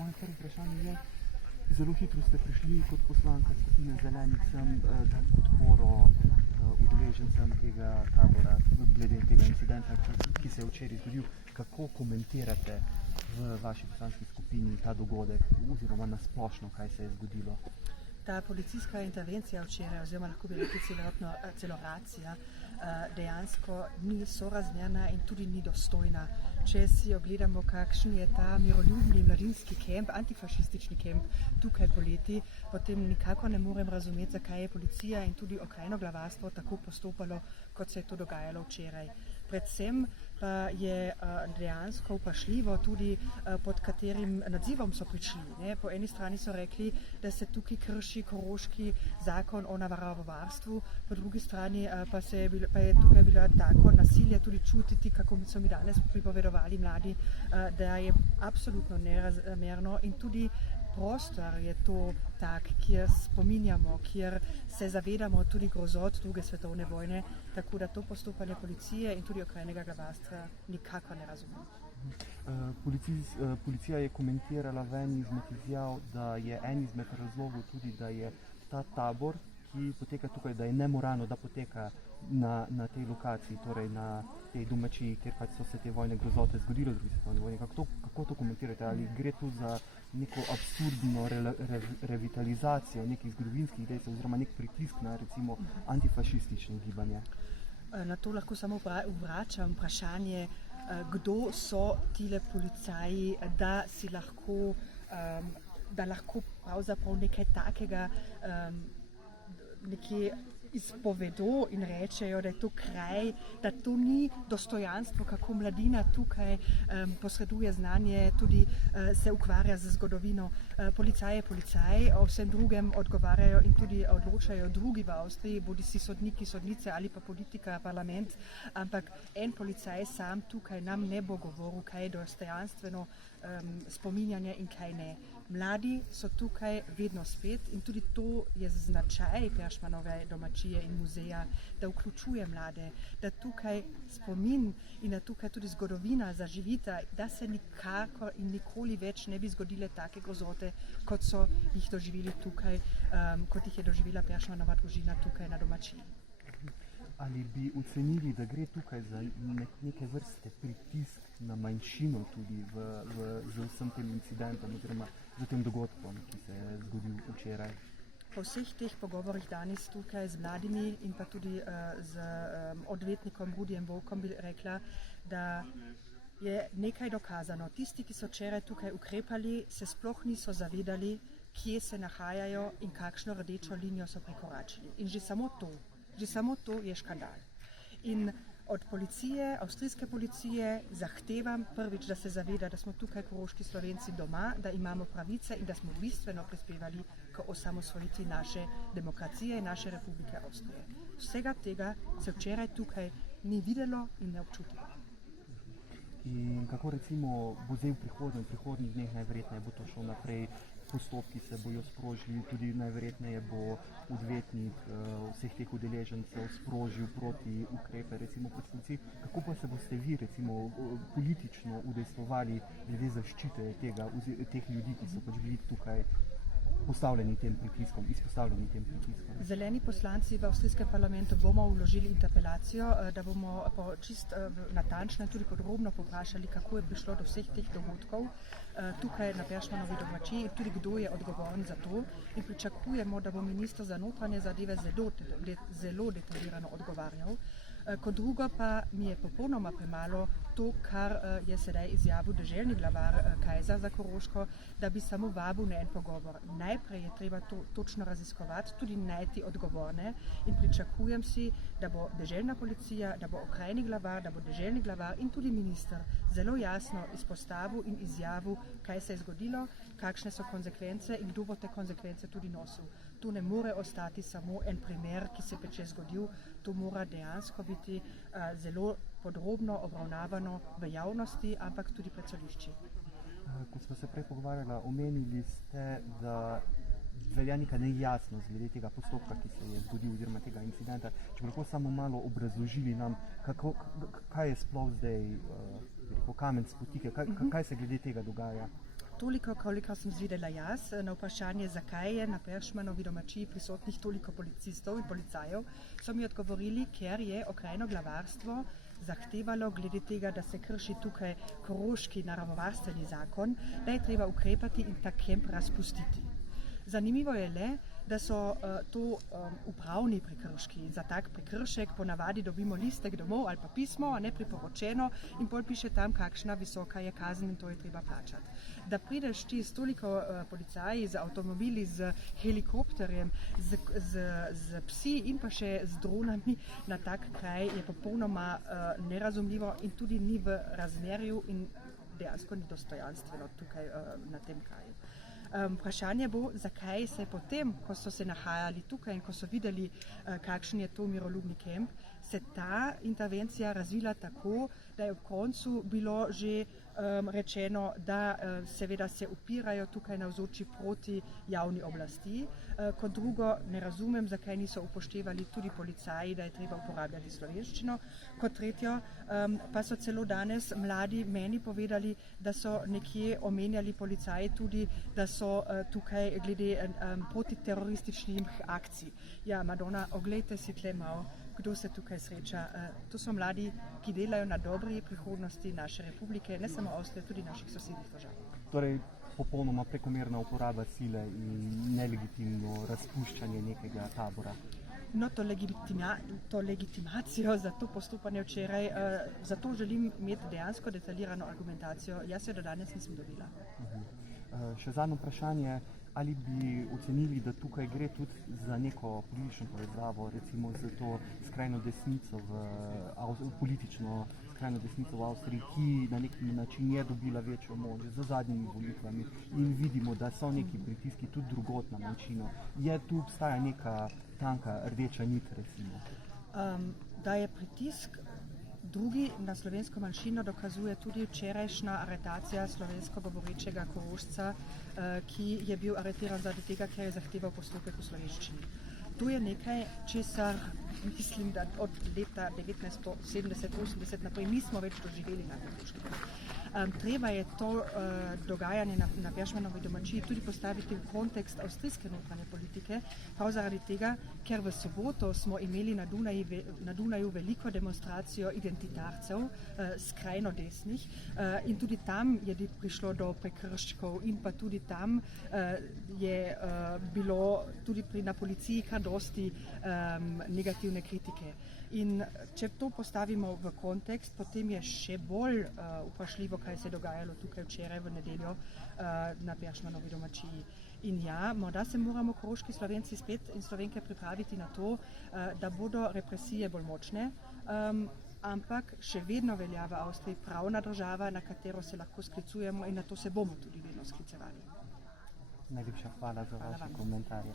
Moje prvo vprašanje je, zelo hitro ste prišli kot poslanka skupine Zelenih sem dati podporo udeležencem tega tabora glede tega incidenta, ki se je včeraj zgodil. Kako komentirate v vaši poslanski skupini ta dogodek oziroma nasplošno, kaj se je zgodilo? Ta policijska intervencija včeraj, oziroma lahko bi rekli celoracija, dejansko ni sorazmerna in tudi ni dostojna. Če si ogledamo, kakšen je ta miroljubni mladinski kemp, antifašistični kemp tukaj poleti, potem nikako ne morem razumeti, zakaj je policija in tudi okrajno glavarstvo tako postopalo, kot se je to dogajalo včeraj. Predvsem pa je dejansko vprašljivo tudi, pod katerim nadzivom so prišli. Ne? Po eni strani so rekli, da se tukaj krši koroški zakon o naravovarstvu, po drugi strani pa je tukaj bilo tako nasilje tudi čutiti, kako so mi danes pripovedovali mladi, da je absolutno nerazmerno in tudi prostor je to tak, kjer spominjamo, kjer se zavedamo tudi grozot druge svetovne vojne, tako da to postopanje policije in tudi okrajnega glavarstva nikako ne razumem. Policija je komentirala v eni izmed izjav, da je en izmed razlogov tudi, da je ta tabor, ki poteka tukaj, da je nemoralno, da poteka na tej lokaciji, torej na tej domačiji, kjer pač so se te vojne grozote zgodile v drugi svetovni vojni. Kako to komentirate? Ali gre tu za neko absurdno revitalizacijo nekih zgodovinskih dejstev oziroma nek pritisk na recimo antifašistično gibanje? Na to lahko samo vračam vprašanje, kdo so tile policaji, da lahko pravzaprav nekaj takega nekje izpovedo in rečejo, da je to kraj, da to ni dostojanstvo, kako mladina tukaj posreduje znanje, tudi se ukvarja z zgodovino. Policaj je policaj, o vsem drugem odgovarjajo in tudi odločajo drugi v Avstriji, bodisi sodniki, sodnice ali pa politika, parlament, ampak en policaj sam tukaj nam ne bo govoril, kaj je dostojanstveno spominjanje in kaj ne. Mladi so tukaj vedno spet in tudi to je značaj Peršmanove domačije in muzeja, da vključuje mlade, da tukaj spomin in da tukaj tudi zgodovina zaživita, da se nikakor in nikoli več ne bi zgodile take grozote, kot so jih doživeli tukaj, kot jih je doživela Peršmanova družina tukaj na domačiji. Ali bi ocenili, da gre tukaj za neke vrste pritisk na manjšino tudi z vsem tem incidentom oziroma z tem dogodkom, ki se je zgodil včeraj? Po vseh teh pogovorih danes tukaj z mladimi in pa tudi z odvetnikom Rudijem Volkom bi rekla, da je nekaj dokazano. Tisti, ki so včeraj tukaj ukrepali, se sploh niso zavedali, kje se nahajajo in kakšno rdečo linijo so prekoračili. In že samo to je škandal. In od policije, avstrijske policije zahtevam prvič, da se zaveda, da smo tukaj koroški Slovenci doma, da imamo pravice in da smo bistveno prispevali k osamosvojitvi naše demokracije in naše Republike Avstrije. Vsega tega se včeraj tukaj ni videlo in ne občutilo. In kako recimo bo zdaj v prihodnjih dneh najverjetneje bo to šlo naprej, postopki se bojo sprožili, tudi najverjetneje bo odvetnik vseh teh udeležencev sprožil proti ukrepe recimo proti policiji. Kako pa se boste vi recimo politično udejstvovali glede zaščite teh ljudi, ki so pač bili tukaj izpostavljeni tem pritiskom? Zeleni poslanci v avstrijskem parlamentu bomo vložili interpelacijo, da bomo čist natančno in tudi podrobno povprašali, kako je prišlo do vseh teh dogodkov tukaj na Peršmanovi domačiji in tudi kdo je odgovoren za to. In pričakujemo, da bo minister za notranje zadeve zelo detaljirano odgovarjal. Kot drugo pa mi je popolnoma premalo to, kar je sedaj izjavil deželni glavar Kajzer za Koroško, da bi samo vabil na en pogovor. Najprej je treba to točno raziskovati, tudi najti odgovorne in pričakujem si, da bo deželna policija, da bo okrajni glavar, da bo deželni glavar in tudi minister zelo jasno izpostavil in izjavil, kaj se je zgodilo, kakšne so konsekvence in kdo bo te konsekvence tudi nosil. Tu ne more ostati samo en primer, ki se je zgodil, to mora dejansko biti zelo podrobno obravnavano v javnosti, ampak tudi pred sodišči. Ko smo se prej pogovarjali, omenili ste, da velja neka nejasnost glede tega postopka, ki se je zgodil oziroma tega incidenta. Če bi lahko samo malo obrazložili nam, kaj je sploh zdaj kamen spotike, kaj se glede tega dogaja? Toliko, koliko sem zvedela jaz, na vprašanje, zakaj je na Peršmanovi domačiji prisotnih toliko policistov in policajev, so mi odgovorili, ker je okrajno glavarstvo zahtevalo glede tega, da se krši tukaj koroški naravovarstveni zakon, da je treba ukrepati in ta kemp razpustiti. Zanimivo je le, da so to upravni prekrški in za tak prekršek ponavadi dobimo listek domov ali pa pismo, a ne priporočeno in pol piše tam, kakšna visoka je kazen in to je treba plačati. Da prideš ti s toliko policaji, z avtomobili, z helikopterjem, z psi in pa še z dronami na tak kraj je popolnoma nerazumljivo in tudi ni v razmerju in dejansko ni dostojanstveno tukaj na tem kraju. Vprašanje bo, zakaj se je potem, ko so se nahajali tukaj in ko so videli, kakšen je to miroljubni kemp, se ta intervencija razvila tako, da je ob koncu bilo že rečeno, da seveda se upirajo tukaj navzoči proti javni oblasti. Kot drugo, ne razumem, zakaj niso upoštevali tudi policaji, da je treba uporabljati slovenščino. Kot tretjo, pa so celo danes mladi meni povedali, da so nekje omenjali policaji tudi, da so tukaj glede protiterorističnih akcij. Ja, Madona, oglejte si tle malo, kdo se tukaj sreča. To so mladi, ki delajo na dobri prihodnosti naše republike, ne samo Avstrije, tudi naših sosednjih držav. Torej, popolnoma prekomerna uporaba sile in nelegitimno razpuščanje nekega tabora. No, to legitimacijo za to postopanje včeraj, zato želim imeti dejansko detaljirano argumentacijo. Jaz jo do danes nisem dobila. Še zadnje vprašanje, ali bi ocenili, da tukaj gre tudi za neko politično povezavo, recimo z to skrajno desnico, politično skrajno desnico v Avstriji, ki na nek način je dobila večjo moč z zadnjimi volitvami in vidimo, da so neki pritiski tudi drugod na manjšino. Tu obstaja neka tanka rdeča nit, recimo? Da je pritisk drugi na slovensko manjšino dokazuje tudi včerajšnja aretacija slovensko govorečega Korošca, ki je bil aretiran zaradi tega, ker je zahteval postopek v slovenščini. To je nekaj, česar mislim, da od leta 1970-80 naprej nismo več doživeli na Koroškem. Treba je to dogajanje na Peršmanovi domačiji tudi postaviti v kontekst avstrijske notranje politike, prav zaradi tega, ker v soboto smo imeli na Dunaju veliko demonstracijo identitarcev, skrajno desnih, in tudi tam je prišlo do prekrškov in pa tudi tam je bilo tudi na policiji kar dosti negativne kritike. In če to postavimo v kontekst, potem je še bolj vprašljivo, kaj se je dogajalo tukaj včeraj v nedeljo na Peršmanovi domačiji. In ja, morda se moramo koroški Slovenci spet in Slovenke pripraviti na to, da bodo represije bolj močne, ampak še vedno velja v Avstriji pravna država, na katero se lahko sklicujemo in na to se bomo tudi vedno sklicevali. Najlepša hvala za vaše komentarje.